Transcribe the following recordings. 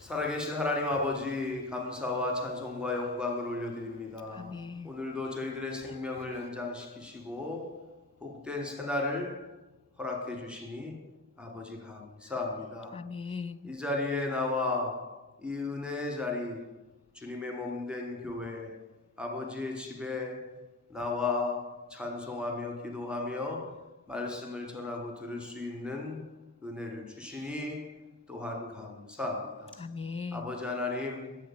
살아계신 하나님 아버지, 감사와 찬송과 영광을 올려드립니다. 아멘. 오늘도 저희들의 생명을 연장시키시고 복된 새날을 허락해 주시니 아버지 감사합니다. 아멘. 이 자리에 나와 이 은혜의 자리, 주님의 몸된 교회, 아버지의 집에 나와 찬송하며 기도하며 말씀을 전하고 들을 수 있는 은혜를 주시니 또한 감사합니다. 아멘. 아버지 하나님,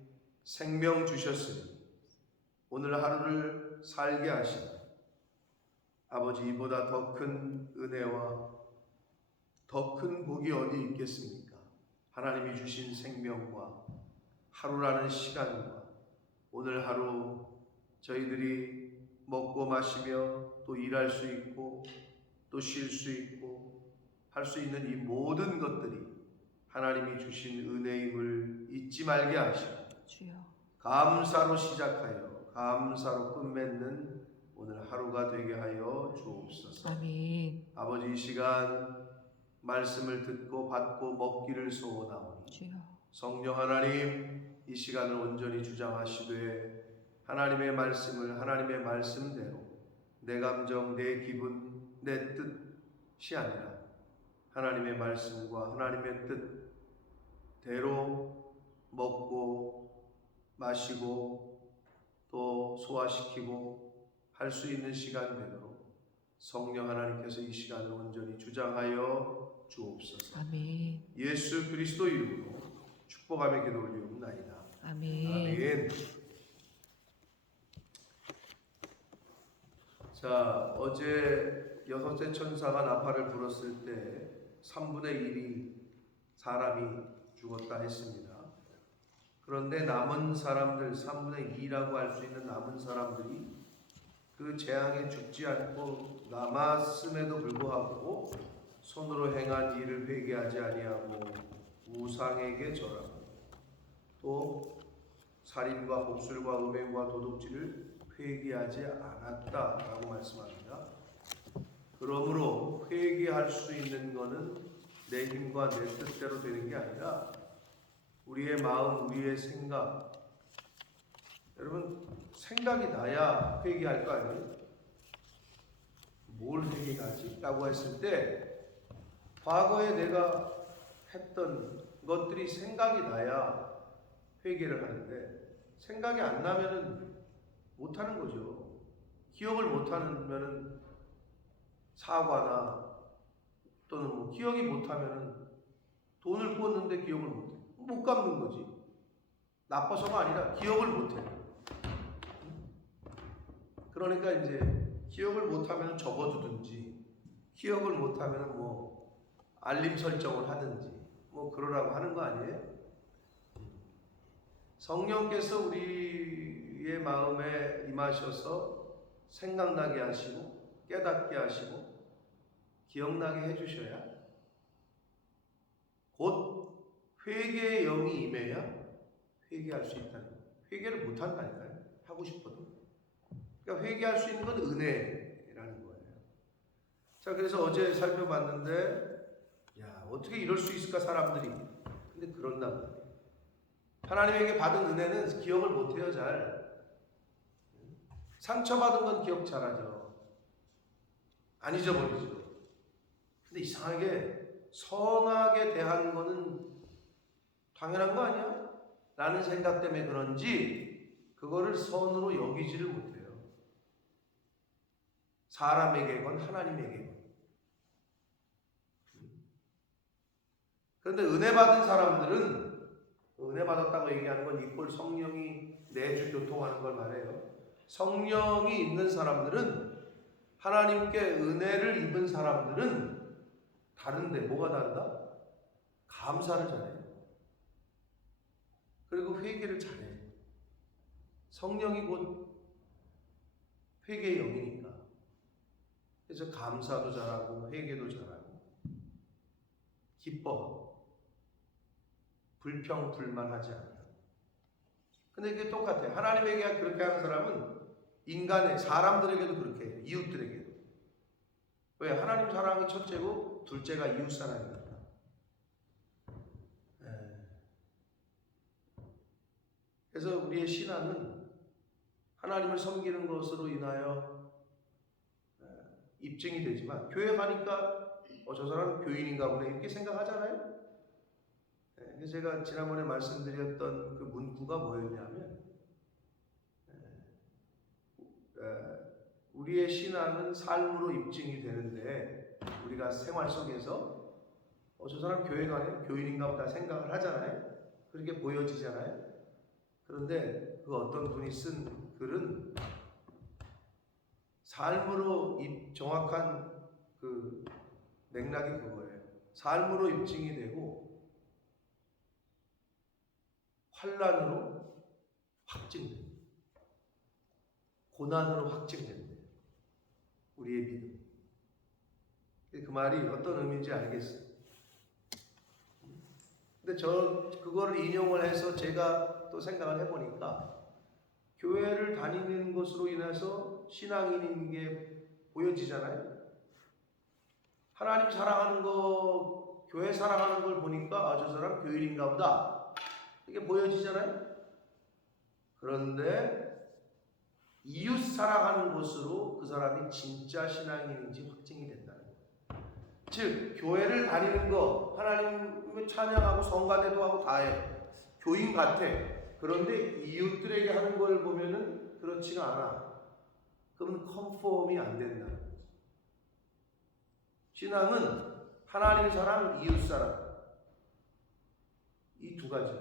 생명 주셨으니 오늘 하루를 살게 하시니 아버지, 이보다 더 큰 은혜와 더 큰 복이 어디 있겠습니까? 하나님이 주신 생명과 하루라는 시간과 오늘 하루 저희들이 먹고 마시며 또 일할 수 있고 또 쉴 수 있고 할 수 있는 이 모든 것들이 하나님이 주신 은혜임을 잊지 말게 하시고 주여. 감사로 시작하여 감사로 끝맺는 오늘 하루가 되게 하여 주옵소서. 아멘. 아버지, 이 시간 말씀을 듣고 받고 먹기를 소원하오니 주여. 성령 하나님, 이 시간을 온전히 주장하시되 하나님의 말씀을 하나님의 말씀대로 내 감정, 내 기분, 내 뜻이 아니라 하나님의 말씀과 하나님의 뜻대로 먹고 마시고 또 소화시키고 할 수 있는 시간대로 성령 하나님께서 이 시간을 온전히 주장하여 주옵소서. 아멘. 예수 그리스도 이름으로 축복하며 기도 올리옵나이다. 아멘. 아멘. 자, 어제 여섯째 천사가 나팔을 불었을 때 3분의 1이 사람이 죽었다 했습니다. 그런데 남은 사람들, 3분의 2라고 할 수 있는 남은 사람들이 그 재앙에 죽지 않고 남았음에도 불구하고 손으로 행한 일을 회개하지 아니하고 우상에게 절하고 또 살인과 복술과 음행과 도둑질을 회개하지 않았다라고 말씀합니다. 그러므로 회개할 수 있는 것은 내 힘과 내 뜻대로 되는 게 아니라 우리의 마음, 우리의 생각. 여러분, 생각이 나야 회개할 거 아니에요? 뭘 회개하지? 라고 했을 때 과거에 내가 했던 것들이 생각이 나야 회개를 하는데 생각이 안 나면은 못하는 거죠. 기억을 못하면 사과나 또는 뭐 기억이 못하면 돈을 꿨는데 기억을 못해. 못 갚는 거지. 나빠서가 아니라 기억을 못해. 그러니까 이제 기억을 못하면 접어두든지 기억을 못하면 뭐 알림 설정을 하든지 뭐 그러라고 하는 거 아니에요? 성령께서 우리의 마음에 임하셔서 생각나게 하시고 깨닫게 하시고 기억나게 해주셔야 곧 회개의 영이 임해야 회개할 수 있다는 거예요. 회개를 못한다니까요. 하고 싶어도. 그러니까 회개할 수 있는 건 은혜라는 거예요. 자, 그래서 어제 살펴봤는데 야, 어떻게 이럴 수 있을까 사람들이. 근데 그런단 말이에요. 하나님에게 받은 은혜는 기억을 못해요. 잘. 상처받은 건 기억 잘하죠. 안 잊어버리죠. 근데 이상하게 선하게 대한 거는 당연한 거 아니야? 라는 생각 때문에 그런지 그거를 선으로 여기지를 못해요. 사람에게건 하나님에게건. 그런데 은혜 받은 사람들은 은혜 받았다고 얘기하는 건 이꼴 성령이 내주 교통하는 걸 말해요. 성령이 있는 사람들은 하나님께 은혜를 입은 사람들은 다른데 뭐가 다르다? 감사를 잘해요. 그리고 회개를 잘해요. 성령이 곧 회개의 영이니까. 그래서 감사도 잘하고 회개도 잘하고 기뻐하고 불평불만하지 않아요. 근데 이게 똑같아요. 하나님에게 그렇게 하는 사람은 인간의 사람들에게도 그렇게 해요. 이웃들에게도. 왜? 하나님 사랑이 첫째고 둘째가 이웃 사랑입니다. 그래서 우리의 신앙은 하나님을 섬기는 것으로 인하여 입증이 되지만, 교회 가니까 저 사람은 교인인가 보네 이렇게 생각하잖아요. 그래서 제가 지난번에 말씀드렸던 그 문구가 뭐였냐면, 우리의 신앙은 삶으로 입증이 되는데, 우리가 생활 속에서 저 사람 교회 가네, 교인인가 보다 생각을 하잖아요. 그렇게 보여지잖아요. 그런데 그 어떤 분이 쓴 글은 삶으로 정확한 그 맥락이 그거예요. 삶으로 입증이 되고 환난으로 확증된다. 고난으로 확증된다. 우리의 믿음. 그 말이 어떤 의미인지 알겠어요. 근데 그거를 인용을 해서 제가 또 생각을 해보니까, 교회를 다니는 것으로 인해서 신앙인인 게 보여지잖아요. 하나님 사랑하는 거, 교회 사랑하는 걸 보니까 저 사람 교인인가 보다 이게 보여지잖아요. 그런데 이웃 사랑하는 것으로 그 사람이 진짜 신앙인인지 확증이 된다는 거예요. 즉, 교회를 다니는 거, 하나님을 찬양하고 성가대도 하고 다 해. 교인 같아. 그런데 이웃들에게 하는 걸 보면은 그렇지가 않아. 그러면 컨폼이 안 된다. 신앙은 하나님 사랑, 이웃 사랑, 이 두 가지.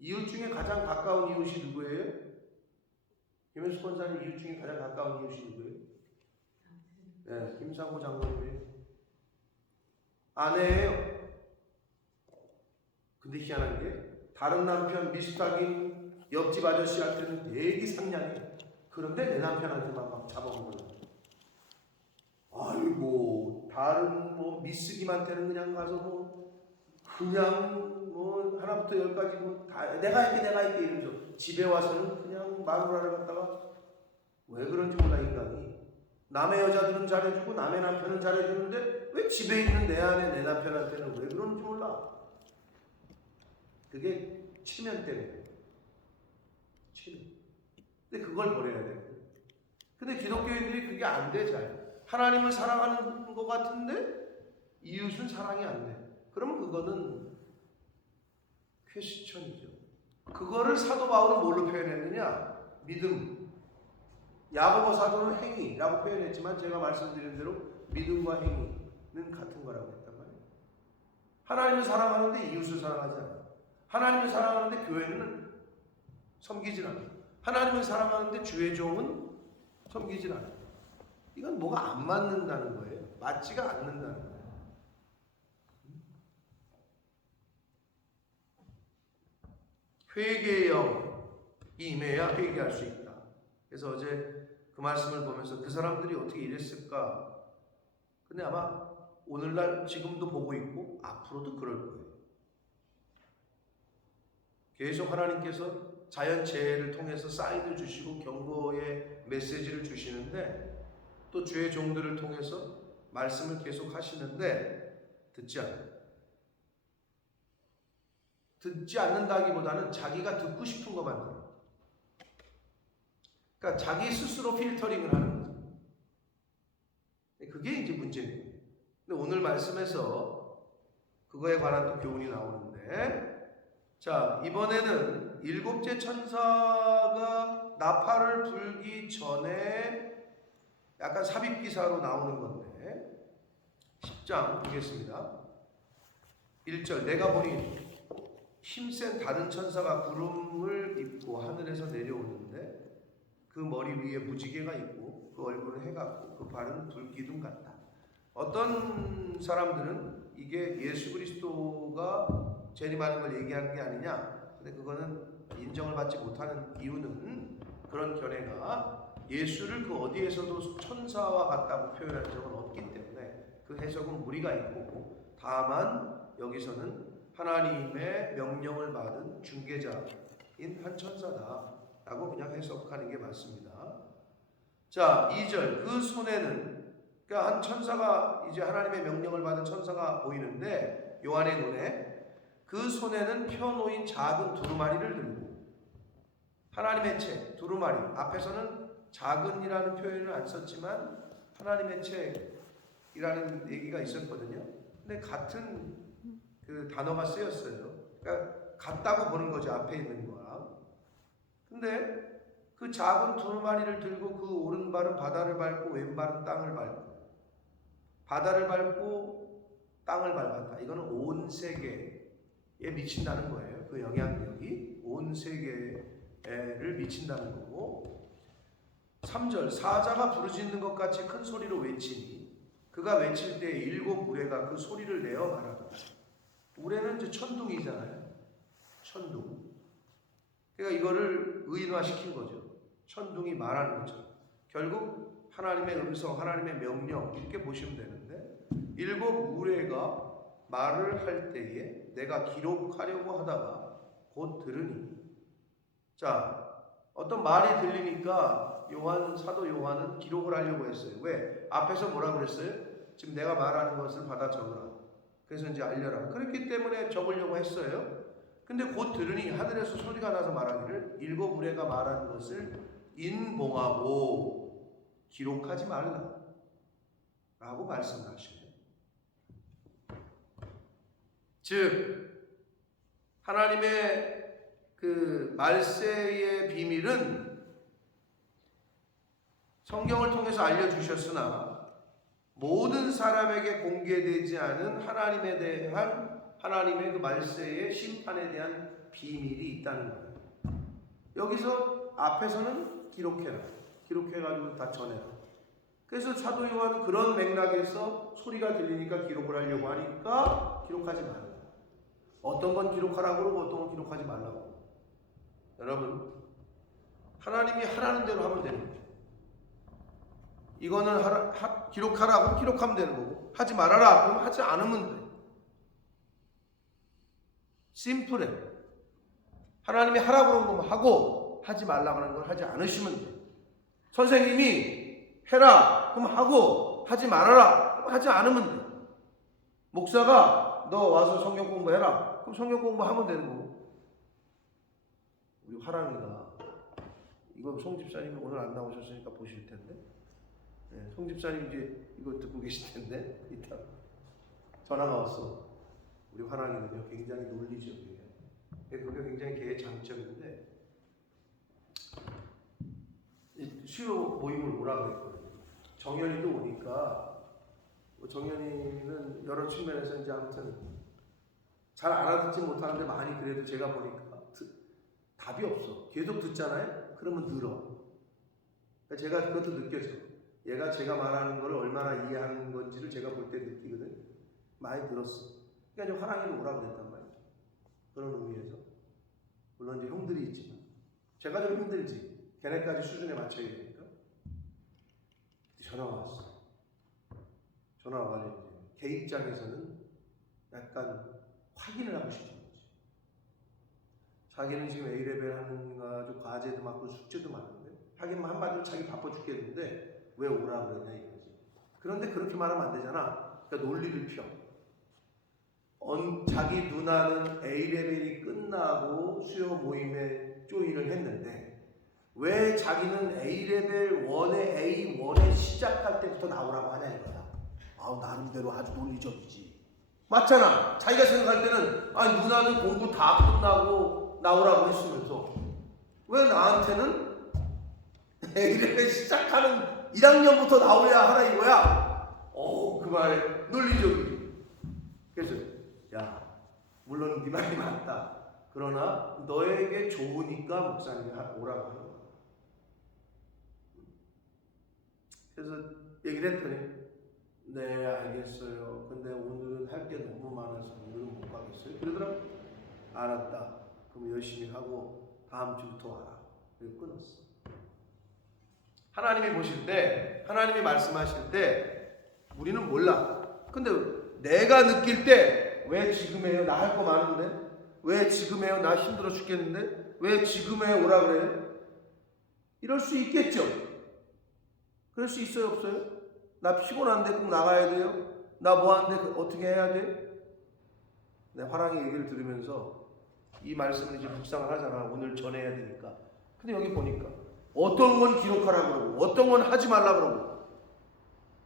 이웃 중에 가장 가까운 이웃이 누구예요? 김현수 권사님, 이웃 중에 가장 가까운 이웃이 누구예요? 네, 김상호 장로님이에요. 아내예요. 근데 희한한 게, 다른 남편 미스탁인 옆집 아저씨한테는 되게 상냥해. 그런데 내 남편한테만 막 잡아먹어요. 아이고, 다른 미스김한테는 그냥 가서 그냥 하나부터 열까지 다 내가 할게 이러면서, 집에 와서는 그냥 마누라를 갖다가, 왜 그런지 몰라 인간이. 남의 여자들은 잘해주고 남의 남편은 잘해주는데 왜 집에 있는 내 아내, 내 남편한테는 왜 그런지 몰라. 그게 체면 때문에. 체면. 근데 그걸 버려야 돼. 근데 기독교인들이 그게 안 돼, 잘. 하나님을 사랑하는 것 같은데 이웃은 사랑이 안 돼. 그러면 그거는 퀘스천이죠. 그거를 사도 바울은 뭘로 표현했느냐? 믿음. 야고보 사도는 행위라고 표현했지만, 제가 말씀드린 대로 믿음과 행위는 같은 거라고 했단 말이에요. 하나님을 사랑하는데 이웃을 사랑하지 않아요. 하나님을 사랑하는데 교회는 섬기질 않아요. 하나님을 사랑하는데 주의 종은 섬기질 않아요. 이건 뭐가 안 맞는다는 거예요. 맞지가 않는다는 거예요. 회개의 영이 임해야 회개할 수 있다. 그래서 어제 그 말씀을 보면서 그 사람들이 어떻게 이랬을까? 근데 아마 오늘날 지금도 보고 있고 앞으로도 그럴 거예요. 계속 하나님께서 자연재해를 통해서 사인을 주시고 경고의 메시지를 주시는데, 또 주의 종들을 통해서 말씀을 계속 하시는데 듣지 않아요. 듣지 않는다기보다는 자기가 듣고 싶은 것만 들어요. 그러니까 자기 스스로 필터링을 하는 거죠. 그게 이제 문제예요. 근데 오늘 말씀에서 그거에 관한 또 교훈이 나오는데, 자, 이번에는 일곱째 천사가 나팔을 불기 전에 약간 삽입기사로 나오는 건데, 10장 보겠습니다. 1절, 내가 보니 힘센 다른 천사가 구름을 입고 하늘에서 내려오는데, 그 머리 위에 무지개가 있고 그 얼굴은 해 같고 그 발은 불기둥 같다. 어떤 사람들은 이게 예수 그리스도가 재림하는 걸 얘기하는 게 아니냐, 근데 그거는 인정을 받지 못하는 이유는, 그런 견해가 예수를 그 어디에서도 천사와 같다고 표현한 적은 없기 때문에 그 해석은 무리가 있고, 다만 여기서는 하나님의 명령을 받은 중개자인 한 천사다 라고 그냥 해석하는 게 맞습니다. 자, 2절, 그 손에는, 그러니까 한 천사가, 이제 하나님의 명령을 받은 천사가 보이는데 요한의 눈에 그 손에는 펴놓인 작은 두루마리를 들고, 하나님의 책 두루마리, 앞에서는 작은이라는 표현을 안 썼지만 하나님의 책이라는 얘기가 있었거든요. 근데 같은 그 단어가 쓰였어요. 그러니까 같다고 보는 거죠, 앞에 있는 거랑. 근데 그 작은 두루마리를 들고 그 오른발은 바다를 밟고 왼발은 땅을 밟고, 바다를 밟고 땅을 밟았다. 이거는 온 세계에 미친다는 거예요. 그 영향력이 온 세계를 미친다는 거고, 3절, 사자가 부르짖는 것 같이 큰 소리로 외치니 그가 외칠 때 일곱 우레가 그 소리를 내어 말하더라. 우레는 이제 천둥이잖아요. 천둥. 그러니까 이거를 의인화시킨 거죠. 천둥이 말하는 거죠. 결국 하나님의 음성, 하나님의 명령 이렇게 보시면 되는데, 일곱 우레가 말을 할 때에 내가 기록하려고 하다가 곧 들으니. 자, 어떤 말이 들리니까 사도 요한은 기록을 하려고 했어요. 왜? 앞에서 뭐라고 그랬어요? 지금 내가 말하는 것을 받아 적으라. 그래서 이제 알려라. 그렇기 때문에 적으려고 했어요. 근데 곧 들으니 하늘에서 소리가 나서 말하기를 일곱 우레가 말하는 것을 인봉하고 기록하지 말라 라고 말씀을 하시네요. 즉 하나님의 그 말세의 비밀은 성경을 통해서 알려주셨으나 모든 사람에게 공개되지 않은 하나님의 그 말세의 심판에 대한 비밀이 있다는 거예요. 여기서 앞에서는 기록해가지고 다 전해라. 그래서 사도 요한은 그런 맥락에서 소리가 들리니까 기록을 하려고 하니까 기록하지 말라. 어떤 건 기록하라고 그러고 어떤 건 기록하지 말라고. 여러분, 하나님이 하라는 대로 하면 되는 거죠. 이거는 기록하라고 기록하면 되는 거고, 하지 말아라 그러면 하지 않으면 돼. 심플해. 하나님이 하라고 그런 거면 하고, 하지 말라고 하는 걸 하지 않으시면 돼. 선생님이 해라 그럼 하고, 하지 말아라 그럼 하지 않으면 돼. 목사가 너 와서 성경 공부해라 그럼 성경 공부하면 되는 거고. 우리 화랑이가, 이거 송 집사님이 오늘 안 나오셨으니까 보실 텐데, 네, 송 집사님 이제 이거 듣고 계실 텐데, 이따 전화가 왔어. 우리 화랑이는요 굉장히 논리적이에요. 그게 굉장히 걔의 장점인데, 수요 모임을 오라고 그랬거든요. 정연이도 오니까, 정연이는 여러 측면에서 이제 아무튼 잘 알아듣지 못하는데 많이 그래도 제가 보니까 답이 없어. 계속 듣잖아요. 그러면 늘어. 그러니까 제가 그것도 느껴져. 얘가 제가 말하는 걸 얼마나 이해하는 건지를 제가 볼 때 느끼거든. 많이 늘었어. 그러니까 이제 화랑이를 오라고 그랬단 말이죠. 그런 의미에서. 물론 이제 형들이 있지만 제가 좀 힘들지. 걔네까지 수준에 맞춰야 되니까. 전화가 왔어. 전화가 와가지고 걔 입장에서는 약간 확인을 하고 싶은 거지. 자기는 지금 A레벨 하는 거 가지고 과제도 많고 숙제도 많은데, 하긴 한마디로 자기 바빠 죽겠는데 왜 오라고 그러냐 이거지. 그런데 그렇게 말하면 안 되잖아. 그러니까 논리를 펴. 자기 누나는 A레벨이 끝나고 수요 모임에 조인을 했는데 왜 자기는 A레벨 1의 A1에 시작할 때부터 나오라고 하냐 이거야. 나름대로 아주 논리적이지. 맞잖아. 자기가 생각할 때는 누나는 공부 다 끝나고 나오라고 했으면서 왜 나한테는 A레벨 시작하는 1학년부터 나오야 하라 이거야. 그 말 논리적이지. 그래서 야, 물론 네 말이 맞다. 그러나 너에게 좋으니까 목사님이 오라고 하는 거야. 그래서 얘기를 했더니 네 알겠어요. 근데 오늘은 할 게 너무 많아서 오늘은 못 가겠어요. 그러더라고. 알았다. 그럼 열심히 하고 다음 주부터 와라. 그리고 끊었어. 하나님이 보실 때, 하나님이 말씀하실 때 우리는 몰라. 근데 내가 느낄 때 왜 지금 해요? 나 할 거 많은데? 왜 지금 해요? 나 힘들어 죽겠는데? 왜 지금 해? 오라 그래? 이럴 수 있겠죠? 그럴 수 있어요? 없어요? 나 피곤한데 꼭 나가야 돼요? 나 뭐 하는데 어떻게 해야 돼? 내 화랑이 얘기를 들으면서 이 말씀을 이제 묵상을 하잖아. 오늘 전해야 되니까. 근데 여기 보니까 어떤 건 기록하라 그러고 어떤 건 하지 말라 그러고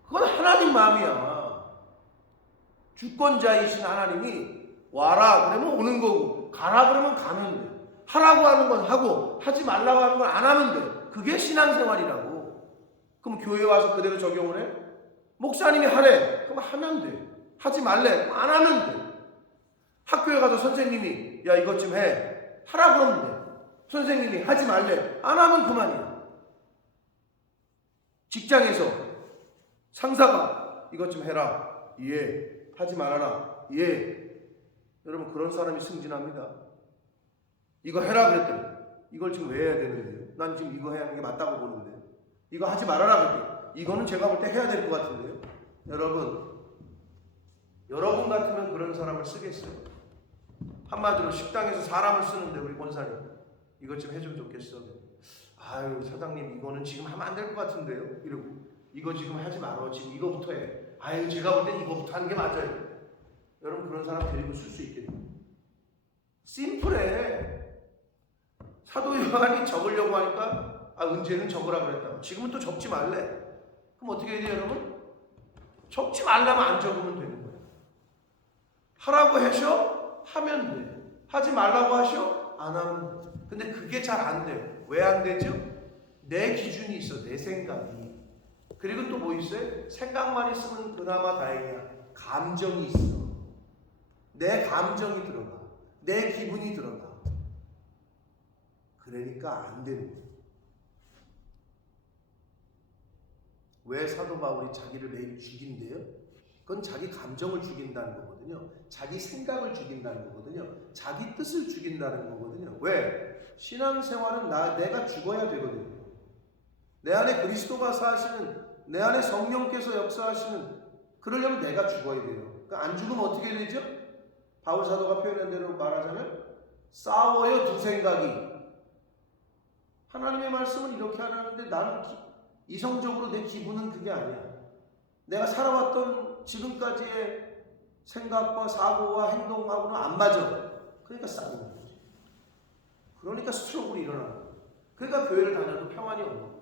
그건 하나님 마음이야. 주권자이신 하나님이 와라 그러면 오는 거고 가라 그러면 가면 돼. 하라고 하는 건 하고 하지 말라고 하는 건 안 하면 돼. 그게 신앙생활이라고. 그럼 교회 와서 그대로 적용을 해? 목사님이 하래. 그럼 하면 돼. 하지 말래. 그럼 안 하면 돼. 학교에 가서 선생님이 야 이것 좀 해. 하라 그러면 돼. 선생님이 하지 말래. 안 하면 그만이야. 직장에서 상사가 이것 좀 해라. 예. 하지 말아라. 예. 여러분 그런 사람이 승진합니다. 이거 해라 그랬더니 이걸 지금 왜 해야 되는데요? 난 지금 이거 해야 하는 게 맞다고 보는데 이거 하지 말아라 그랬더니 이거는 제가 볼 때 해야 될 것 같은데요. 여러분 같으면 그런 사람을 쓰겠어요? 한마디로 식당에서 사람을 쓰는데 우리 권사님 이것 좀 해주면 좋겠어. 아유 사장님 이거는 지금 하면 안 될 것 같은데요. 이러고 이거 지금 하지 말어. 지금 이거부터 해. 아유 제가 볼 땐 이거부터 하는 게 맞아요. 여러분 그런 사람 데리고 쓸 수 있겠네요. 심플해. 사도 요한이 적으려고 하니까 은재는 적으라 그랬다. 지금은 또 적지 말래. 그럼 어떻게 해야 돼요 여러분? 적지 말라면 안 적으면 되는 거예요. 하라고 하셔? 하면 돼. 하지 말라고 하셔? 안 하면 돼. 근데 그게 잘 안 돼. 왜 안 되죠? 내 기준이 있어. 내 생각이. 그리고 또 뭐 있어요? 생각만 있으면 그나마 다행이야. 감정이 있어. 내 감정이 들어가. 내 기분이 들어가. 그러니까 안 되는 거예요. 왜 사도 바울이 자기를 매일 죽인대요? 그건 자기 감정을 죽인다는 거거든요. 자기 생각을 죽인다는 거거든요. 자기 뜻을 죽인다는 거거든요. 왜? 신앙생활은 내가 죽어야 되거든요. 내 안에 그리스도가 사시는, 내 안에 성령께서 역사하시는, 그러려면 내가 죽어야 돼요. 그러니까 안 죽으면 어떻게 되죠? 바울 사도가 표현한 대로 말하자면 싸워요. 두 생각이. 하나님의 말씀은 이렇게 하라는데 나는 이성적으로 내 기분은 그게 아니야. 내가 살아왔던 지금까지의 생각과 사고와 행동하고는 안 맞아. 그러니까 싸우는 거지. 그러니까 스트로크가 일어나는 거야. 그러니까 교회를 다녀도 평안이 없는 거야.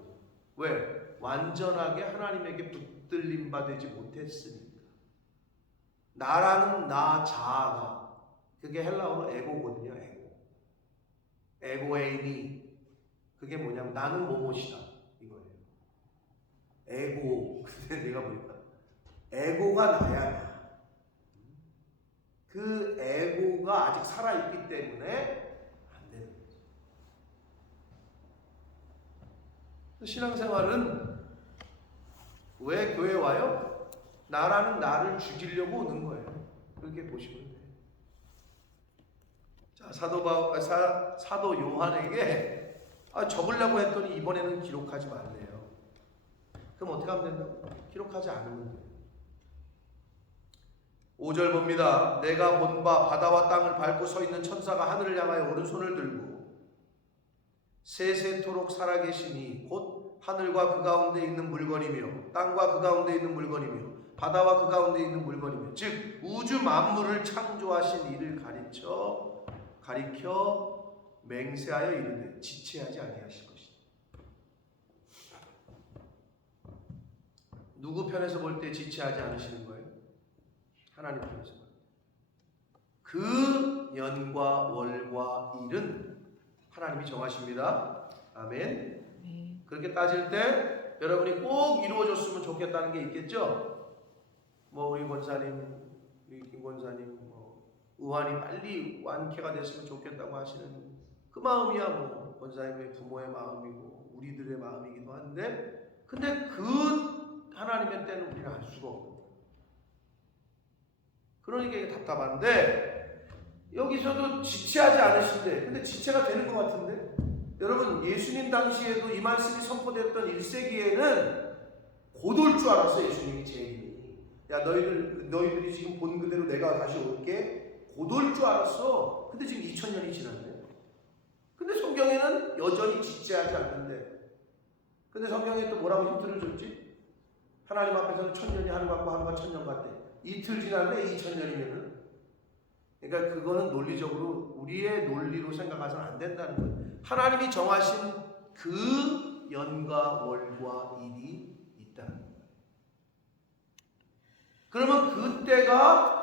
왜? 완전하게 하나님에게 붙들림 받지 못했으니까. 나라는 나 자아가, 그게 헬라어로 에고거든요. 에고에이미. 그게 뭐냐면 나는 뭐뭐시다 이거예요. 에고. 근데 내가 보니까 에고가 나야 나. 그 에고가 아직 살아있기 때문에 안 되는 거죠. 신앙생활은 왜 교회 와요? 나라는 나를 죽이려고 오는 거예요. 그렇게 보시면 돼요. 자, 사도 요한에게 적으려고 했더니 이번에는 기록하지 말래요. 그럼 어떻게 하면 된다고? 기록하지 않으면 돼요. 5절 봅니다. 내가 본 바 바다와 땅을 밟고 서 있는 천사가 하늘을 향하여 오른손을 들고 세세토록 살아계시니 곧 하늘과 그 가운데 있는 물건이며 땅과 그 가운데 있는 물건이며 바다와 그 가운데 있는 물건이며 즉 우주 만물을 창조하신 이를 가리켜 맹세하여 이르되 지체하지 아니하실 것이다. 누구 편에서 볼 때 지체하지 않으시는 거예요? 하나님 편에서 볼 때. 그 년과 월과 일은 하나님이 정하십니다. 아멘. 그렇게 따질 때 여러분이 꼭 이루어졌으면 좋겠다는 게 있겠죠? 뭐 우리 권사님, 우리 김 권사님, 의환이 빨리 완쾌가 됐으면 좋겠다고 하시는 그 마음이야 뭐 권사님의 부모의 마음이고 우리들의 마음이기도 한데, 근데 그 하나님의 때는 우리가 알 수가 없거든요. 그러니까 이게 답답한데 여기서도 지체하지 않으신데, 근데 지체가 되는 것 같은데 여러분 예수님 당시에도 이 말씀이 선포됐던 1세기에는 곧 올 줄 알았어. 예수님이 제일이 야 너희들이 지금 본 그대로 내가 다시 올게 곧 올 줄 알았어. 근데 지금 2000년이 지났네. 근데 성경에는 여전히 지체하지 않는데, 근데 성경에 또 뭐라고 힌트를 줬지? 하나님 앞에서는 1000년이 하루 같고 하루가 1000년 같대. 이틀 지났네. 2000년이면은 그러니까 그거는 논리적으로 우리의 논리로 생각해서는 안 된다는 거예요. 하나님이 정하신 그 연과 월과 일이 있다는 거예요. 그러면 그때가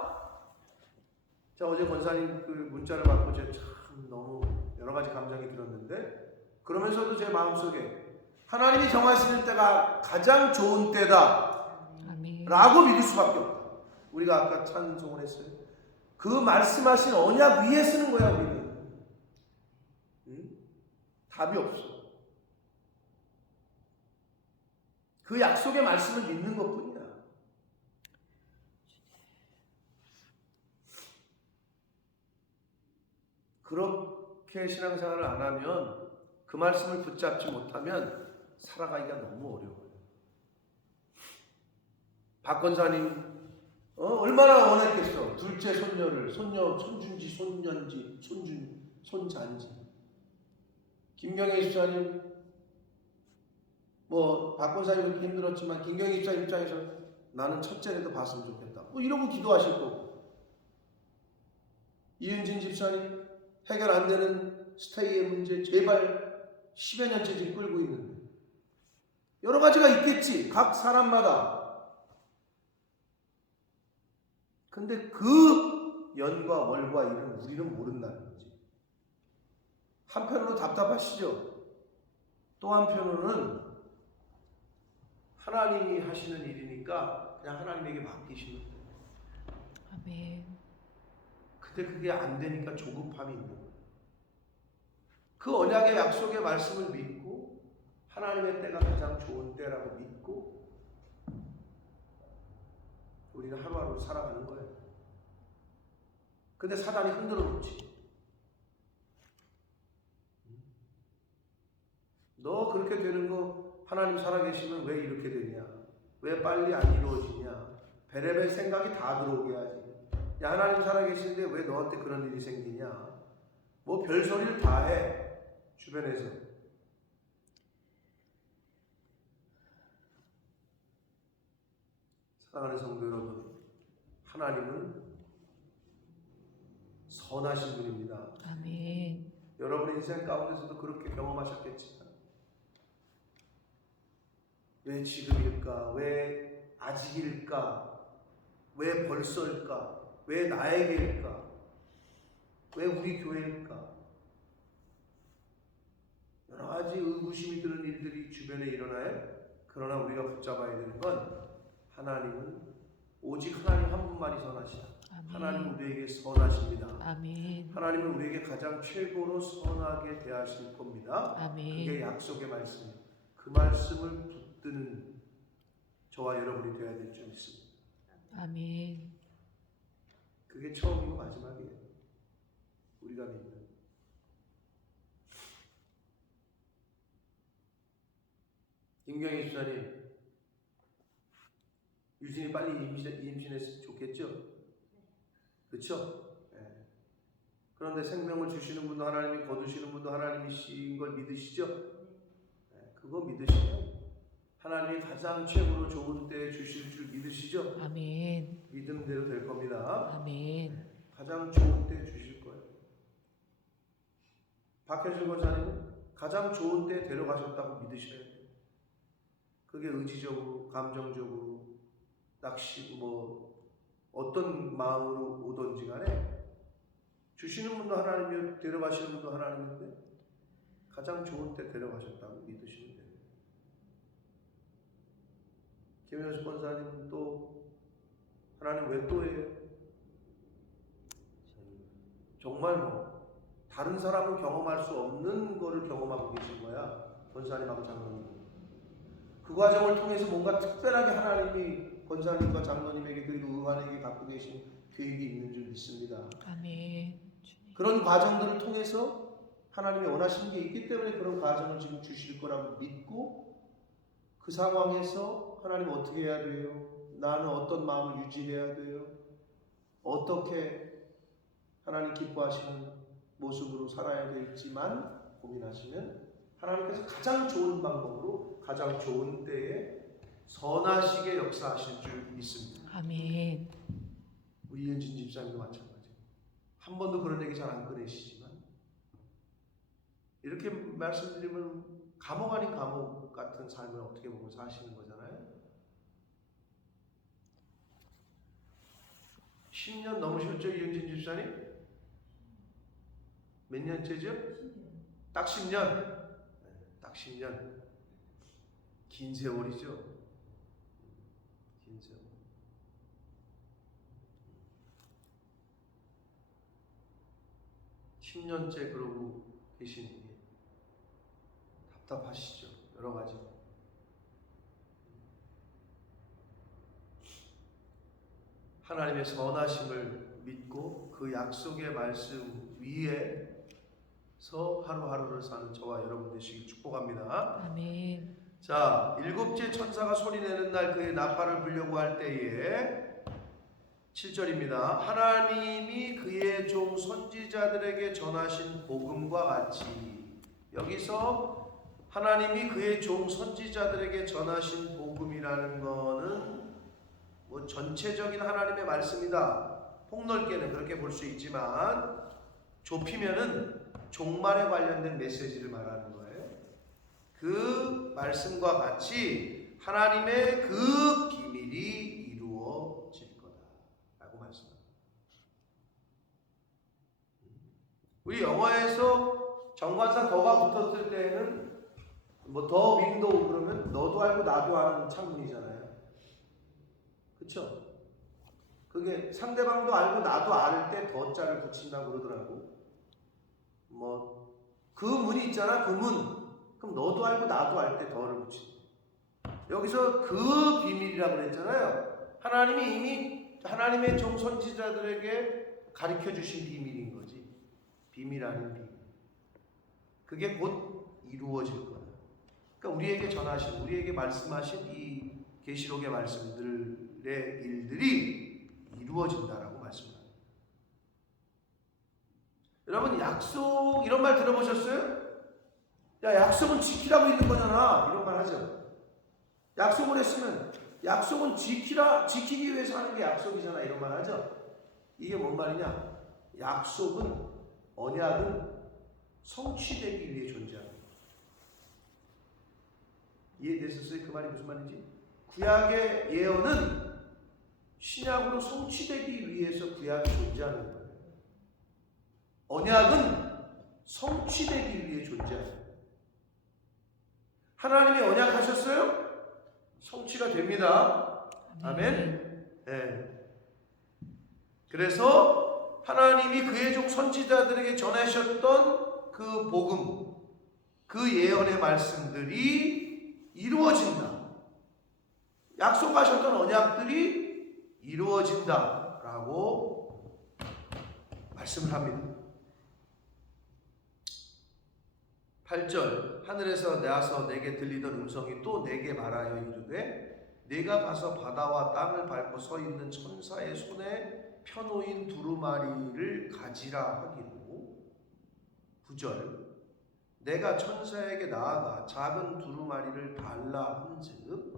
자 어제 권사님 그 문자를 받고 제가 참 너무 여러 가지 감정이 들었는데 그러면서도 제 마음속에 하나님이 정하시는 때가 가장 좋은 때다 라고 믿을 수밖에 없다. 우리가 아까 찬송을 했어요. 그 말씀하신 언약 위에 쓰는 거야 우리는. 응? 답이 없어. 그 약속의 말씀을 믿는 것뿐이야. 그렇게 신앙생활을 안 하면 그 말씀을 붙잡지 못하면 살아가기가 너무 어려워요. 박 권사님 얼마나 원했겠어. 둘째 손녀를 손준지 손년지 손잔지. 김경희 집사님 박 권사님 그렇게 힘들었지만 김경희 집사님 입장에서 나는 첫째라도 봤으면 좋겠다. 이러고 기도하실 거고. 이은진 집사님 해결 안 되는 스테이의 문제 제발 10여 년째 지금 끌고 있는데 여러 가지가 있겠지. 각 사람마다. 근데 그 연과 월과 일은 우리는 모른다는 거지. 한편으로 답답하시죠? 또 한편으로는 하나님이 하시는 일이니까 그냥 하나님에게 맡기시면 돼요. 아멘. 근데 그게 안 되니까 조급함이 있는 거예요. 그 언약의 약속의 말씀을 믿고 하나님의 때가 가장 좋은 때라고 믿고 우리는 하루하루 살아가는 거예요. 근데 사단이 흔들어 놓지. 너 그렇게 되는 거 하나님 살아계시면 왜 이렇게 되냐? 왜 빨리 안 이루어지냐? 베레벨 생각이 다 들어오게 하지. 야 하나님 살아계시는데 왜 너한테 그런 일이 생기냐? 별소리를 다 해. 주변에서. 사랑하는 성도 여러분, 하나님은 선하신 분입니다. 아멘. 여러분 인생 가운데서도 그렇게 경험하셨겠지만 왜 지금일까? 왜 아직일까? 왜 벌써일까? 왜 나에게일까? 왜 우리 교회일까? 여러 가지 의구심이 드는 일들이 주변에 일어나요. 그러나 우리가 붙잡아야 되는 건 하나님은 오직 하나님 한 분만이 선하시다. 아멘. 하나님은 우리에게 선하십니다. 아멘. 하나님은 우리에게 가장 최고로 선하게 대하실 겁니다. 아멘. 그게 약속의 말씀이에요. 그 말씀을 붙드는 저와 여러분이 되어야 될 줄 믿습니다. 아멘. 그게 처음이고 마지막이에요. 우리가 믿는. 김경희 집사님, 유진이 빨리 임신했으면 좋겠죠? 그렇죠? 네. 그런데 생명을 주시는 분도 하나님이 거두시는 분도 하나님이신 걸 믿으시죠? 네. 그거 믿으시면 하나님이 가장 최고로 좋은 때 주실 줄 믿으시죠? 아멘. 믿음 대로 될 겁니다. 아멘. 가장 좋은 때 주실 거예요. 박현실 권사님은 가장 좋은 때 데려가셨다고 믿으셔야 돼요. 그게 의지적으로, 감정적으로, 낚시, 어떤 마음으로 오든지 간에 주시는 분도 하나님이요, 데려가시는 분도 하나님인데 가장 좋은 때 데려가셨다고 믿으시면 돼요. 김현수 권사님은 또 하나님 왜 또예요? 정말 다른 사람은 경험할 수 없는 거를 경험하고 계신 거야. 권사님하고 장로님. 그 과정을 통해서 뭔가 특별하게 하나님이 권사님과 장로님에게 그리고 의관에게 갖고 계신 계획이 있는 줄 믿습니다. 아멘. 그런 과정들을 통해서 하나님이 원하시는 게 있기 때문에 그런 과정을 지금 주실 거라고 믿고 그 상황에서 하나님 어떻게 해야 돼요? 나는 어떤 마음을 유지해야 돼요? 어떻게 하나님 기뻐하시는 모습으로 살아야 될지만 고민하시면 하나님께서 가장 좋은 방법으로 가장 좋은 때에 선하시게 역사하실 줄 믿습니다. 아멘. 우리 이은진 집사님도 마찬가지예요. 한 번도 그런 얘기 잘 안 꺼내시지만 이렇게 말씀드리면 감옥 아닌 감옥 같은 삶을 어떻게 보면 사시는 거잖아요. 10년 넘으셨죠, 이은진 집사님? 몇 년째죠? 딱 10년. 딱 10년. 긴 세월이죠. 긴 세월. (10년째) 그러고 계시는 게 답답하시죠? 여러 가지. 하나님의 선하심을 믿고 그 약속의 말씀 위에서 하루하루를 사는 저와 여러분 되시길 축복합니다. 아멘. 자, 일곱째 천사가 소리내는 날 그의 나팔을 불려고 할 때에 7절입니다. 하나님이 그의 종 선지자들에게 전하신 복음과 같이, 여기서 하나님이 그의 종 선지자들에게 전하신 복음이라는 거는 뭐 전체적인 하나님의 말씀이다, 폭넓게는 그렇게 볼 수 있지만 좁히면은 종말에 관련된 메시지를 말하는 거예요. 그 말씀과 같이 하나님의 그 비밀이 이루어질 거다라고 말씀합니다. 우리 영어에서 정관사 더가 붙었을 때는 뭐 더 윈도우 그러면 너도 알고 나도 아는 창문이잖아요. 그렇죠? 그게 상대방도 알고 나도 알 때 더자를 붙인다고 그러더라고. 뭐 그 문이 있잖아, 그 문. 그럼 너도 알고 나도 알 때 더를 붙인다. 여기서 그 비밀이라고 그랬잖아요. 하나님이 이미 하나님의 종 선지자들에게 가르쳐 주신 비밀인 거지. 비밀 아닌 비밀. 그게 곧 이루어질 거다. 그러니까 우리에게 전하신, 우리에게 말씀하신 이 계시록의 말씀들의 일들이 이루어진다라고 말씀합니다. 여러분, 약속 이런 말 들어보셨어요? 야, 약속은 지키라고 있는 거잖아, 이런 말 하죠. 약속을 했으면 약속은 지키기 위해서 하는 게 약속이잖아, 이런 말 하죠. 이게 뭔 말이냐? 약속은, 언약은 성취되기 위해 존재하는 거예요. 이해되셨어요? 그 말이 무슨 말인지? 구약의 예언은 신약으로 성취되기 위해서 구약이 존재하는 거예요. 언약은 성취되기 위해 존재하는 거예요. 하나님이 언약하셨어요? 성취가 됩니다. 아멘. 네. 그래서 하나님이 그의 종 선지자들에게 전하셨던 그 복음, 그 예언의 말씀들이 이루어진다. 약속하셨던 언약들이 이루어진다라고 말씀을 합니다. 8절, 하늘에서 나서 내게 들리던 음성이 또 내게 말하여 이르되 네가 가서 바다와 땅을 밟고 서 있는 천사의 손에 펴놓인 두루마리를 가지라 하기로. 9절, 내가 천사에게 나아가 작은 두루마리를 달라 한즉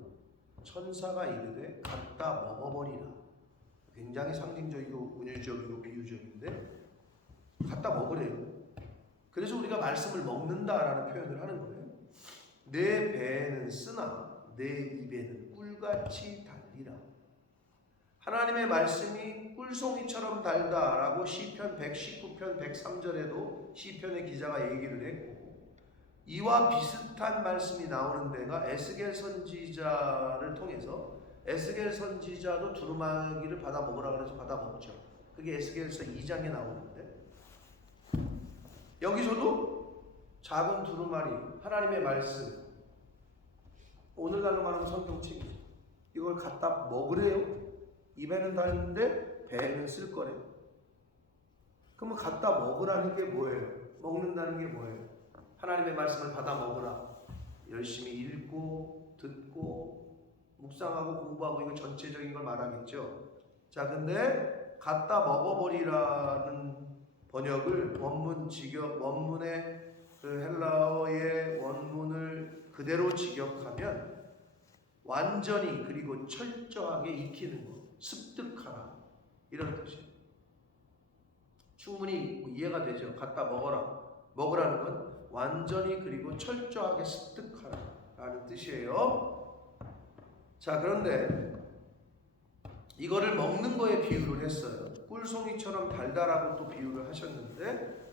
천사가 이르되 갖다 먹어버리라. 굉장히 상징적이고 은유적이고 비유적인데 갖다 먹으래요. 그래서 우리가 말씀을 먹는다라는 표현을 하는 거예요. 내 배에는 쓰나 내 입에는 꿀같이 달리라. 하나님의 말씀이 꿀송이처럼 달다라고 시편 119편 103절에도 시편의 기자가 얘기를 했고, 이와 비슷한 말씀이 나오는 데가 에스겔 선지자를 통해서, 에스겔 선지자도 두루마기를 받아 먹으라 그래서 받아 먹죠. 그게 에스겔서 2장에 나오는데, 여기서도 작은 두루마리, 하나님의 말씀, 오늘날로 말하면 성경책이죠. 이걸 갖다 먹으래요. 입에는 달는데 배에는 쓸 거래요. 그러면 갖다 먹으라는 게 뭐예요? 먹는다는 게 뭐예요? 하나님의 말씀을 받아 먹으라. 열심히 읽고 듣고 묵상하고 공부하고, 이거 전체적인 걸 말하겠죠. 자, 근데 갖다 먹어버리라는 번역을 원문의 그 헬라어의 원문을 그대로 직역하면 완전히 그리고 철저하게 익히는 것, 습득하라, 이런 뜻이에요. 충분히 이해가 되죠. 갖다 먹어라. 먹으라는 건 완전히 그리고 철저하게 습득하라는 뜻이에요. 자, 그런데 이거를 먹는 거에 비유를 했어요. 꿀송이처럼 달달하고 또 비유를 하셨는데,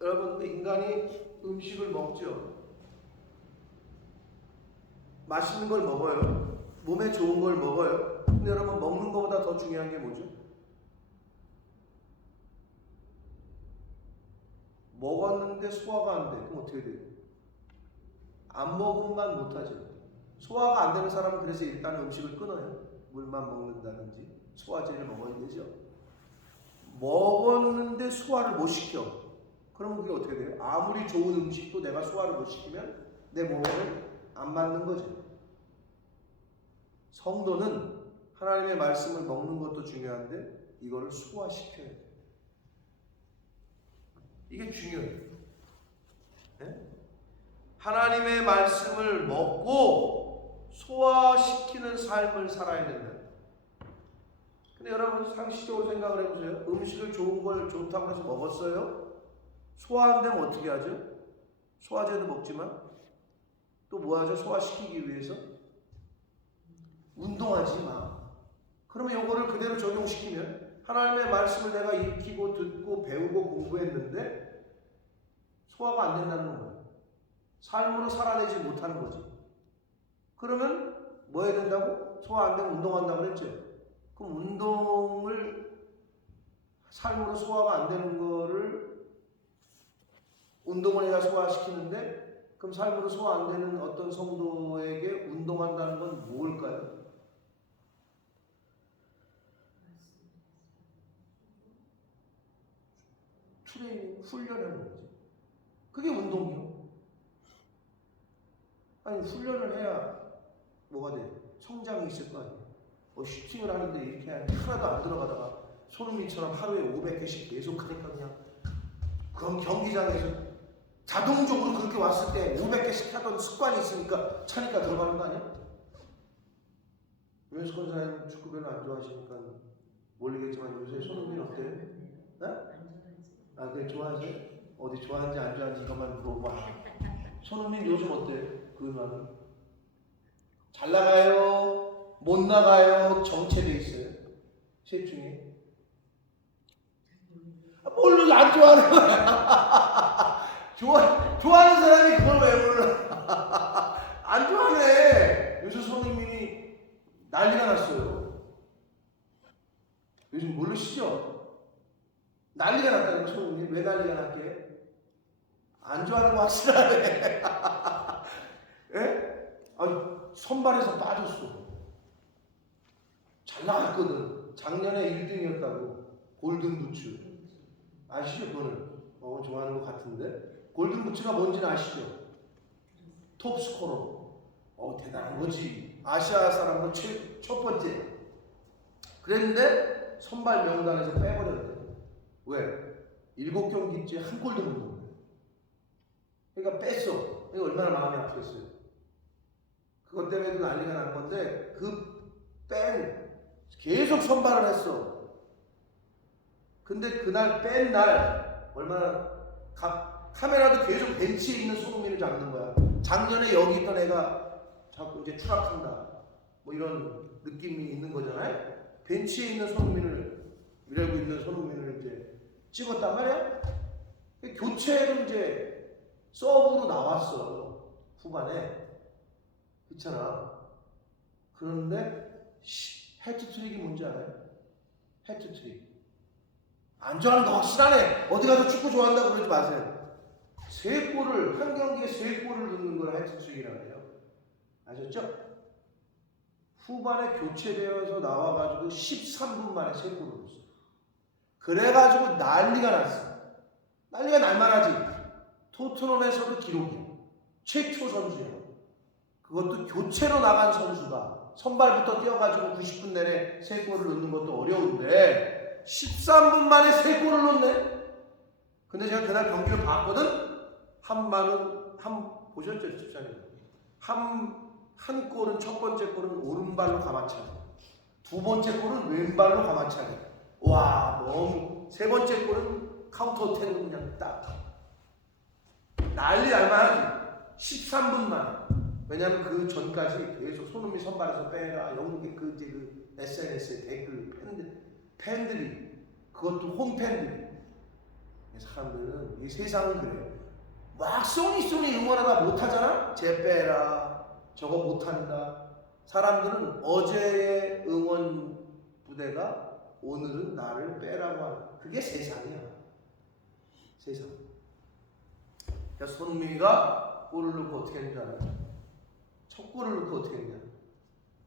여러분, 인간이 음식을 먹죠. 맛있는 걸 먹어요. 몸에 좋은 걸 먹어요. 근데 여러분, 먹는 것보다 더 중요한 게 뭐죠? 먹었는데 소화가 안 돼. 그럼 어떻게 돼요? 안 먹으면 못하죠. 소화가 안 되는 사람은 그래서 일단 음식을 끊어요. 물만 먹는다든지 소화제를 먹어야 되죠. 먹었는데 소화를 못 시켜. 그러면 그게 어떻게 돼요? 아무리 좋은 음식도 내가 소화를 못 시키면 내 몸에는 안 맞는 거죠. 성도는 하나님의 말씀을 먹는 것도 중요한데 이거를 소화시켜야 돼요. 이게 중요해요. 네? 하나님의 말씀을 먹고 소화시키는 삶을 살아야 된다. 근데 여러분 상식적으로 생각을 해보세요. 음식을 좋은 걸 좋다고 해서 먹었어요? 소화 안 되면 어떻게 하죠? 소화제도 먹지만 또 뭐 하죠? 소화시키기 위해서? 운동하지 마. 그러면 이거를 그대로 적용시키면 하나님의 말씀을 내가 익히고 듣고 배우고 공부했는데 소화가 안 된다는 거예요. 삶으로 살아내지 못하는 거지. 그러면 뭐 해야 된다고? 소화 안 되면 운동한다고 그랬죠. 그럼 운동을 삶으로 소화가 안 되는 거를 운동을 해야 소화시키는데 그럼 삶으로 소화 안 되는 어떤 성도에게 운동한다는 건 뭘까요? 트레이닝, 훈련하는 거지. 그게 운동이요. 아니 훈련을 해야 뭐가 돼? 성장이 있을 거 아니에요. 슈팅을 하는데 이렇게 하나도 안 들어가다가 손흥민처럼 하루에 500개씩 계속 하니까 그냥 그런 경기장에서 자동적으로 그렇게 왔을 때 500개씩 하던 습관이 있으니까 차니까 들어가는 거 아니야? 윤석원 사장님 축구 별로 안 좋아하시니까 모르겠지만 요새 손흥민 어때요? 네? 아, 그래 좋아하세요? 어디 좋아하는지 안 좋아하는지 이것만 물어봐. 손흥민 요즘 어때요? 그거는 잘 나가요? 못 나가요? 정체돼 있어요? 셋 중에 뭘로 안 좋아하는 거야? 좋아하는 사람이 그걸 왜 몰라? 안 좋아하네. 요즘 손흥민이 난리가 났어요. 요즘 모르시죠? 난리가 났다는 거. 손흥민 왜 난리가 났게? 안 좋아하는 거 확실하네. 예? 아니 선발에서 빠졌어. 잘 나갔거든. 작년에 1등이었다고. 골든부츠 아시죠? 그거는 좋아하는 것 같은데. 골든부츠가 뭔지는 아시죠? 톱스코러. 대단한 거지. 아시아 사람으로 첫 번째. 그랬는데 선발 명단에서 빼버렸대. 왜? 7경기째 한 골도 못 넣은 거야. 그러니까 뺐어. 이거 얼마나 마음이 아팠어요. 그것 때문에도 난리가 난 건데 계속 선발을 했어. 근데 그날 뺀 날 얼마나 카메라도 계속 벤치에 있는 손흥민을 잡는 거야. 작년에 여기 있던 애가 자꾸 이제 추락한다. 뭐 이런 느낌이 있는 거잖아요. 벤치에 있는 손흥민을 밀고 있는 손흥민을 이제 찍었단 말이야. 교체로 이제 서브로 나왔어. 후반에. 그렇잖아. 그런데 해트트릭이 뭔지 알아요? 해트트릭. 안 좋아하는 거 확실하네. 어디 가서 축구 좋아한다고 그러지 마세요. 한 경기에 3골을 넣는 걸 해트트릭이라고 해요. 아셨죠? 후반에 교체되어서 나와가지고 13분 만에 3골을 넣었어. 그래가지고 난리가 났어. 난리가 날만하지. 토트넘에서도 기록이야. 최초 선수야. 그것도 교체로 나간 선수가 선발부터 뛰어가지고 90분 내내 3골을 넣는 것도 어려운데 13분 만에 3골을 넣네. 근데 제가 그날 경기를 봤거든. 보셨죠, 집사님? 한 골은 첫 번째 골은 오른발로 가마차기, 두 번째 골은 왼발로 가마차기. 와, 너무 세 번째 골은 카운터 어택으로 그냥 딱 난리 날만하지. 13분 만에. 왜냐면 그 전까지 계속 손흥민 선발에서 빼라 영국의 그 SNS에 댓글 팬들이 그것도 홈팬들이 사람들은 이 세상은 그래요. 막 쏘니 응원하다 못하잖아. 쟤 빼라 저거 못한다. 사람들은 어제의 응원 부대가 오늘은 나를 빼라고 하는 그게 세상이야. 세상. 그래서 손흥민이가 골을 넣고 어떻게 했는지 알아요? 첫 골을 넣고 어떻게 했냐?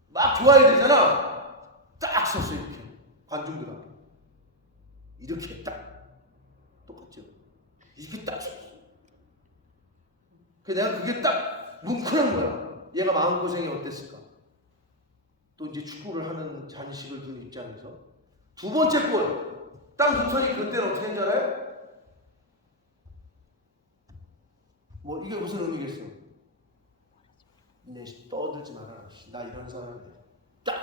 막 좋아야 되잖아. 딱 섰어 이렇게 관중들 앞에 이렇게 딱 똑같죠? 이렇게 딱 섰어. 내가 그게 딱 뭉클한 거야. 얘가 마음고생이 어땠을까? 또 이제 축구를 하는 잔식을 둔 입장에서 두 번째 골 딱 붙더니 그때는 어떻게 했는지 알아요? 뭐 이게 무슨 의미겠어? 내 떠들지 마라. 나 이런 사람이야. 딱!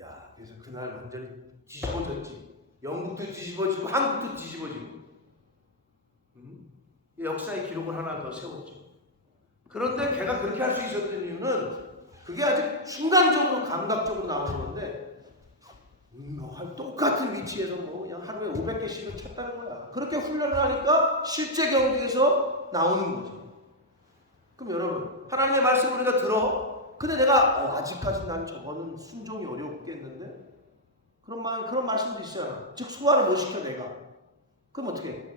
야, 그래서 그날 완전히 뒤집어졌지. 영국도 뒤집어지고 한국도 뒤집어지고. 역사의 기록을 하나 더 세웠죠. 그런데 걔가 그렇게 할 수 있었던 이유는 그게 아주 순간적으로 감각적으로 나오는 건데 똑같은 위치에서 뭐 그냥 하루에 500개씩을 찼다는 거야. 그렇게 훈련을 하니까 실제 경기에서 나오는 거지. 그럼 여러분 하나님의 말씀을 우리가 들어. 근데 내가 아직까지 난 저거는 순종이 어렵겠는데? 그런 말씀도 있어요. 즉 소화를 못 시켜 내가. 그럼 어떻게 해?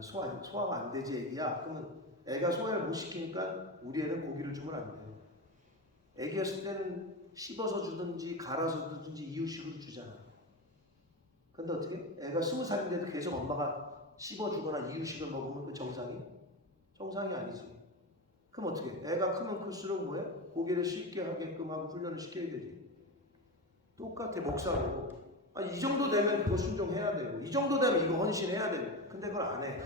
소화가 안 되지 애기야. 그러면 애가 소화를 못 시키니까 우리 애는 고기를 주면 안 돼. 애기였을 때는 씹어서 주든지 갈아서 주든지 이유식으로 주잖아. 근데 어떻게? 애가 20살인데도 계속 엄마가 씹어주거나 이유식을 먹으면 그 정상이 아니지. 그럼 어떻게? 애가 크면 클수록 뭐야? 고기를 쉽게 하게끔 하고 훈련을 시켜야 되지. 똑같아. 목사고. 이 정도 되면 그거 순종해야 되고 이 정도 되면 이거 헌신해야 되고 근데 그걸 안 해.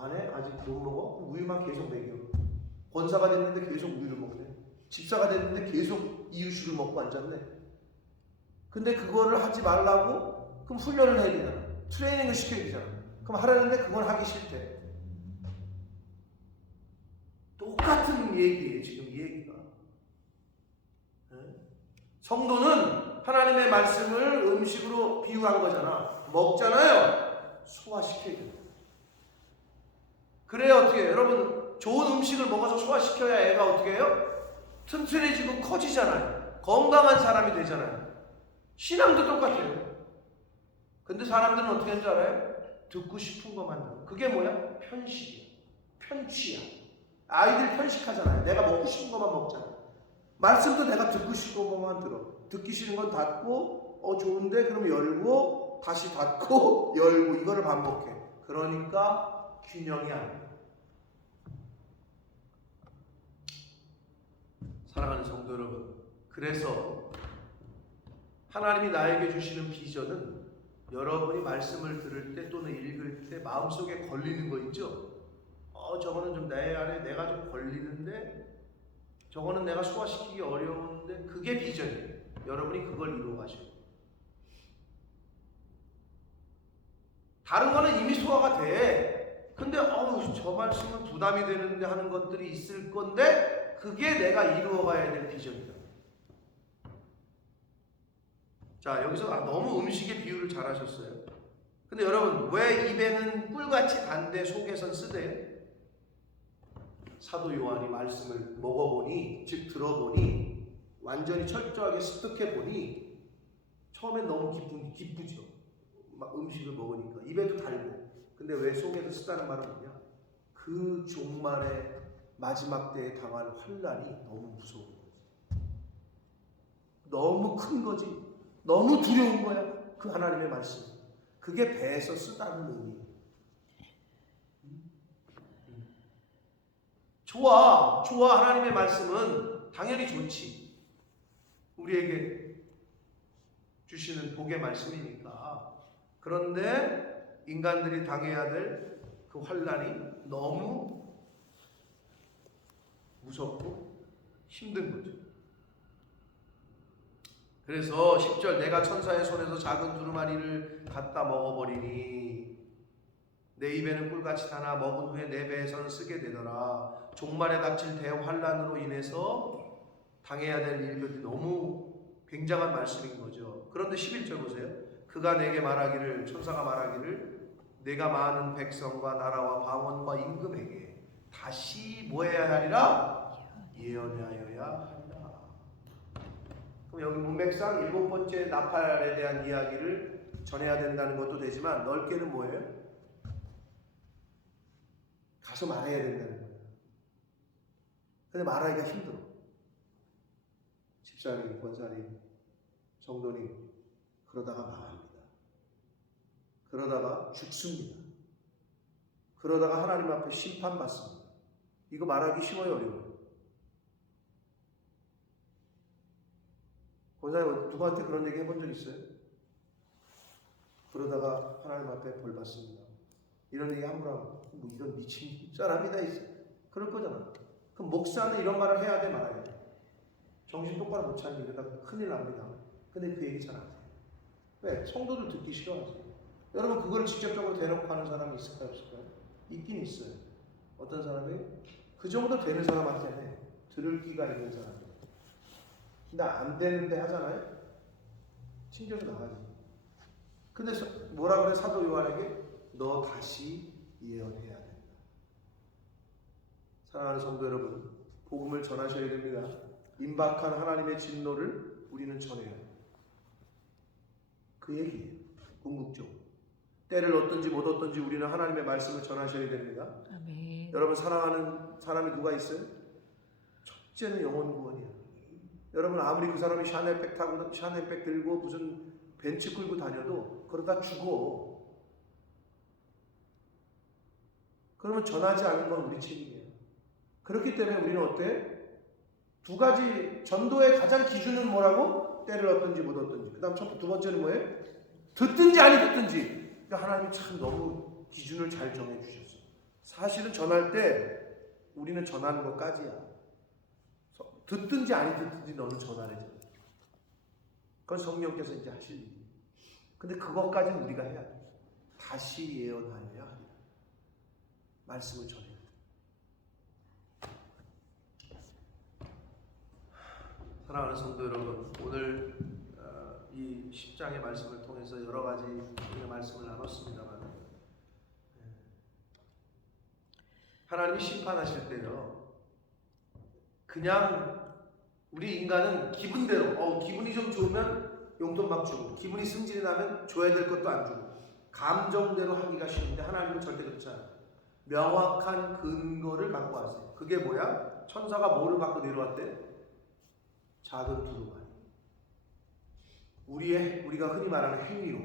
안 해? 아직 못 먹어? 우유만 계속 먹여. 권사가 됐는데 계속 우유를 먹네. 집사가 됐는데 계속 이유식을 먹고 앉았네. 근데 그거를 하지 말라고? 그럼 훈련을 해야 되잖아. 트레이닝을 시켜야 되잖아. 그럼 하라는데 그건 하기 싫대. 똑같은 얘기예요. 지금 이 얘기가. 성도는 하나님의 말씀을 음식으로 비유한 거잖아. 먹잖아요. 소화시켜야 돼요. 그래야 어떻게 해요? 여러분 좋은 음식을 먹어서 소화시켜야 애가 어떻게 해요? 튼튼해지고 커지잖아요. 건강한 사람이 되잖아요. 신앙도 똑같아요. 근데 사람들은 어떻게 하는 줄 알아요? 듣고 싶은 것만 들어. 그게 뭐야? 편식이야. 편취야. 아이들 편식하잖아요. 내가 먹고 싶은 것만 먹잖아. 말씀도 내가 듣고 싶은 것만 들어. 듣기 싫은 건 닫고 좋은데 그러면 열고 다시 닫고 열고 이거를 반복해. 그러니까 균형이 안 돼. 사랑하는 성도 여러분, 그래서 하나님이 나에게 주시는 비전은 여러분이 말씀을 들을 때 또는 읽을 때 마음속에 걸리는 거 있죠? 저거는 좀 내 안에 내가 좀 걸리는데 저거는 내가 소화시키기 어려운데 그게 비전이에요. 여러분이 그걸 이루어 가셔야 돼요. 다른 거는 이미 소화가 돼. 근데 저 말씀은 부담이 되는데 하는 것들이 있을 건데 그게 내가 이루어 가야 될 비전이다. 자, 여기서 너무 음식의 비유를 잘 하셨어요. 근데 여러분 왜 입에는 꿀같이 단데 속에선 쓰대요? 사도 요한이 말씀을 먹어보니 즉 들어보니 완전히 철저하게 습득해보니 처음엔 너무 기쁘죠. 막 음식을 먹으니까 입에도 달고. 근데 왜 속에서 쓰다는 말은 뭐냐? 그 종말의 마지막 때에 당할 환난이 너무 무서운 거지. 너무 큰 거지. 너무 두려운 거야. 그 하나님의 말씀. 그게 배에서 쓰다는 의미예요. 좋아. 하나님의 말씀은 당연히 좋지. 우리에게 주시는 복의 말씀이니까. 그런데 인간들이 당해야 될 그 환난이 너무 무섭고 힘든 거죠. 그래서 10절 내가 천사의 손에서 작은 두루마리를 갖다 먹어버리니 내 입에는 꿀같이 타나 먹은 후에 내 배에서는 쓰게 되더라. 종말에 닥칠 대환란으로 인해서 당해야 될 일들이 너무 굉장한 말씀인 거죠. 그런데 11절 보세요. 그가 내게 말하기를, 천사가 말하기를 내가 많은 백성과 나라와 방언과 임금에게 다시 뭐 해야 하리라? 예언하여야 하리라. 그럼 여기 문맥상 7번째 나팔에 대한 이야기를 전해야 된다는 것도 되지만 넓게는 뭐예요? 가서 말해야 된다는 거예요. 근데 말하기가 힘들어. 집사님, 권사님, 성도님 그러다가 망합니다. 그러다가 죽습니다. 그러다가 하나님 앞에 심판받습니다. 이거 말하기 쉬워요, 어려워요? 권사님 누구한테 그런 얘기 해본 적 있어요? 그러다가 하나님 앞에 벌 받습니다. 이런 얘기 함부로 하면 뭐 이런 미친 사람이 다 있어. 그럴 거잖아. 그럼 목사는 이런 말을 해야 돼, 말아야 돼? 정신 똑바로 못 차리면 이러다 큰일 납니다. 근데 그 얘기 잘 안 해요. 왜? 성도들 듣기 싫어하지. 여러분 그거를 직접적으로 대놓고 하는 사람이 있을까요, 없을까요? 있긴 있어요. 어떤 사람이 그 정도 되는 사람한테는 들을 끼가 있는 사람. 근데 안 되는데 하잖아요. 튕겨서 나가지. 근데 뭐라 그래 사도 요한에게? 너 다시 예언해야 된다. 사랑하는 성도 여러분, 복음을 전하셔야 됩니다. 임박한 하나님의 진노를 우리는 전해야 합니다. 그 얘기예요. 궁극적으로. 때를 얻든지 못 얻든지 우리는 하나님의 말씀을 전하셔야 됩니다. 아멘. 여러분 사랑하는 사람이 누가 있어요? 첫째는 영혼 구원이야. 여러분 아무리 그 사람이 샤넬백 타고 샤넬백 들고 무슨 벤츠 끌고 다녀도 그러다 죽어. 그러면 전하지 않은 건 우리 책임이에요. 그렇기 때문에 우리는 어때? 두 가지 전도의 가장 기준은 뭐라고? 때를 얻든지 못 얻든지. 그 다음 두 번째는 뭐예요? 듣든지 아니 듣든지. 그러니까 하나님이 참 너무 기준을 잘 정해주셨어. 사실은 전할 때 우리는 전하는 것까지야. 듣든지 아니 듣든지 너는 전하래잖아. 그건 성령께서 이제 하실 일이에요. 근데 그것까지는 우리가 해야 돼. 다시 예언하여야 합니다. 말씀을 전해야 돼. 사랑하는 성도 여러분, 오늘 이 10장의 말씀을 통해서 여러 가지 우리가 말씀을 나눴습니다만 하나님이 심판하실 때요 그냥 우리 인간은 기분대로 기분이 좀 좋으면 용돈 막 주고 기분이 승진이 나면 줘야 될 것도 안 주고 감정대로 하기가 쉬운데 하나님은 절대 그렇지 않아요. 명확한 근거를 갖고 하세요. 그게 뭐야? 천사가 뭐를 갖고 내려왔대? 작은 두루마리. 우리가 흔히 말하는 행위로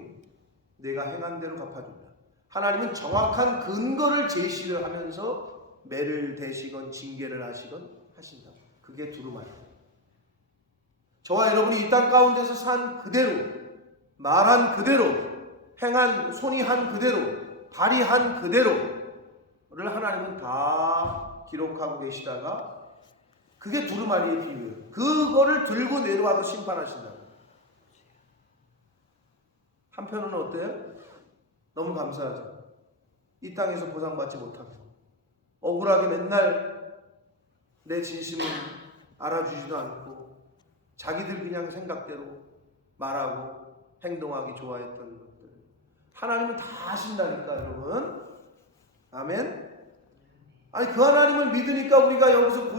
내가 행한 대로 갚아준다. 하나님은 정확한 근거를 제시를 하면서 매를 대시건 징계를 하시건 하신다. 그게 두루마리. 저와 여러분이 이 땅 가운데서 산 그대로, 말한 그대로, 행한 손이 한 그대로, 발이 한 그대로를 하나님은 다 기록하고 계시다가 그게 두루마리의 비유예요. 그거를 들고 내려와서 심판하신다. 한편은 어때요? 너무 감사하죠. 이 땅에서 보상받지 못하고 억울하게 맨날 내 진심을 알아주지도 않고 자기들 그냥 생각대로 말하고 행동하기 좋아했던 것들 하나님은 다 하신다니까 여러분. 아멘. 아니 그 하나님을 믿으니까 우리가 여기서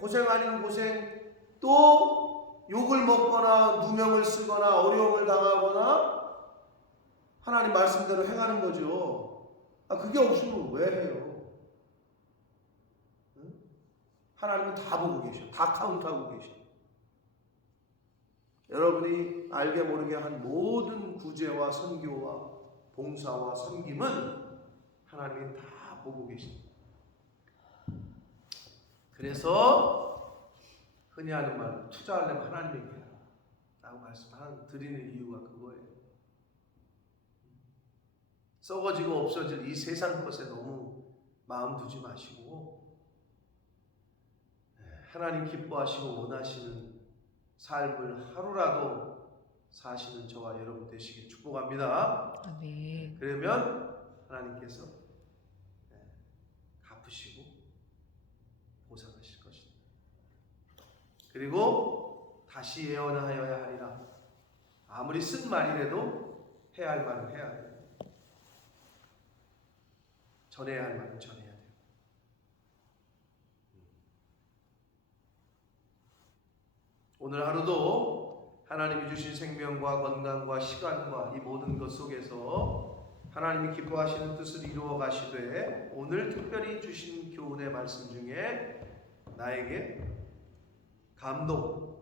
고생 아닌 고생 또 욕을 먹거나 누명을 쓰거나 어려움을 당하거나 하나님 말씀대로 행하는 거죠. 그게 없으면 왜 해요? 하나님은 다 보고 계셔. 다 카운트하고 계셔. 여러분이 알게 모르게 한 모든 구제와 선교와 봉사와 섬김은 하나님이 다 보고 계십니다. 그래서 흔히 하는 말 투자하려면 하나님에게 해라 라고 드리는 이유가 그거예요. 썩어지고 없어질 이 세상 것에 너무 마음 두지 마시고 하나님 기뻐하시고 원하시는 삶을 하루라도 사시는 저와 여러분 되시길 축복합니다. 아멘. 그러면 하나님께서 갚으시고 보상하실 것입니다. 그리고 다시 예언하여야 하리라. 아무리 쓴 말이라도 해야 할 말은 해야 돼요. 전해야 할 말은 전해야 돼요. 오늘 하루도 하나님이 주신 생명과 건강과 시간과 이 모든 것 속에서 하나님이 기뻐하시는 뜻을 이루어 가시되 오늘 특별히 주신 교훈의 말씀 중에 나에게 감동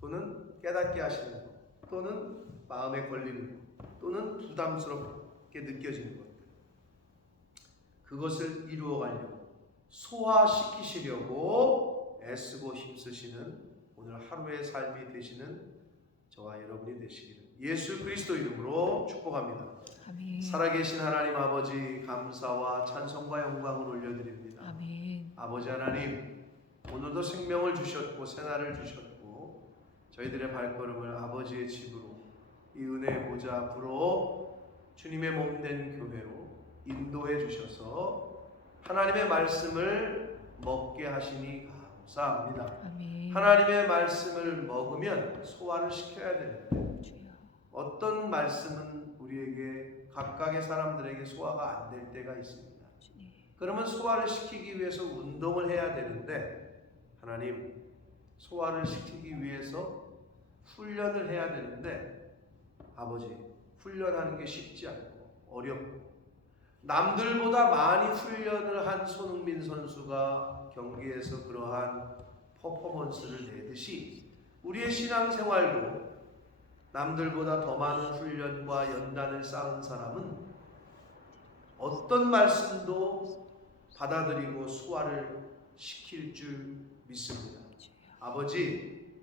또는 깨닫게 하시는 것 또는 마음에 걸리는 것 또는 부담스럽게 느껴지는 것들 그것을 이루어 가려고 소화시키시려고 애쓰고 힘쓰시는 오늘 하루의 삶이 되시는 저와 여러분이 되시기를 예수 그리스도 이름으로 축복합니다. 아멘. 살아계신 하나님 아버지 감사와 찬송과 영광을 올려드립니다. 아멘. 아버지 하나님 오늘도 생명을 주셨고 새날을 주셨고 저희들의 발걸음을 아버지의 집으로 이 은혜의 보좌 앞으로 주님의 몸된 교회로 인도해 주셔서 하나님의 말씀을 먹게 하시니 감사합니다. 아멘. 하나님의 말씀을 먹으면 소화를 시켜야 되는데 주여. 어떤 말씀은 우리에게 각각의 사람들에게 소화가 안 될 때가 있습니다. 주님. 그러면 소화를 시키기 위해서 운동을 해야 되는데 하나님 소화를 시키기 위해서 훈련을 해야 되는데 아버지 훈련하는 게 쉽지 않고 어렵고 남들보다 많이 훈련을 한 손흥민 선수가 경기에서 그러한 퍼포먼스를 내듯이 우리의 신앙생활도 남들보다 더 많은 훈련과 연단을 쌓은 사람은 어떤 말씀도 받아들이고 소화를 시킬 줄 믿습니다. 아버지,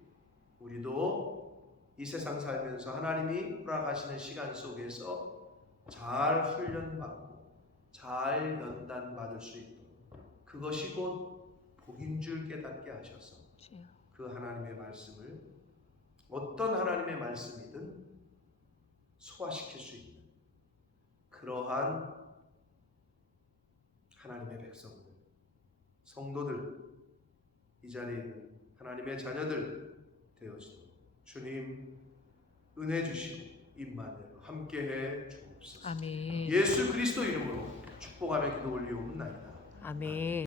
우리도 이 세상 살면서 하나님이 허락하시는 시간 속에서 잘 훈련받고 잘 연단받을 수 있도록 그것이 곧 복인 줄 깨닫게 하셔서 주여. 그 하나님의 말씀을 어떤 하나님의 말씀이든 소화시킬 수 있는 그러한 하나님의 백성들, 성도들, 이 자리에 있는 하나님의 자녀들 되어지도록 주님 은혜 주시고 임마누엘 함께해 주옵소서. 아멘. 예수 그리스도 이름으로 축복하며 기도 올리옵나이다. 아멘.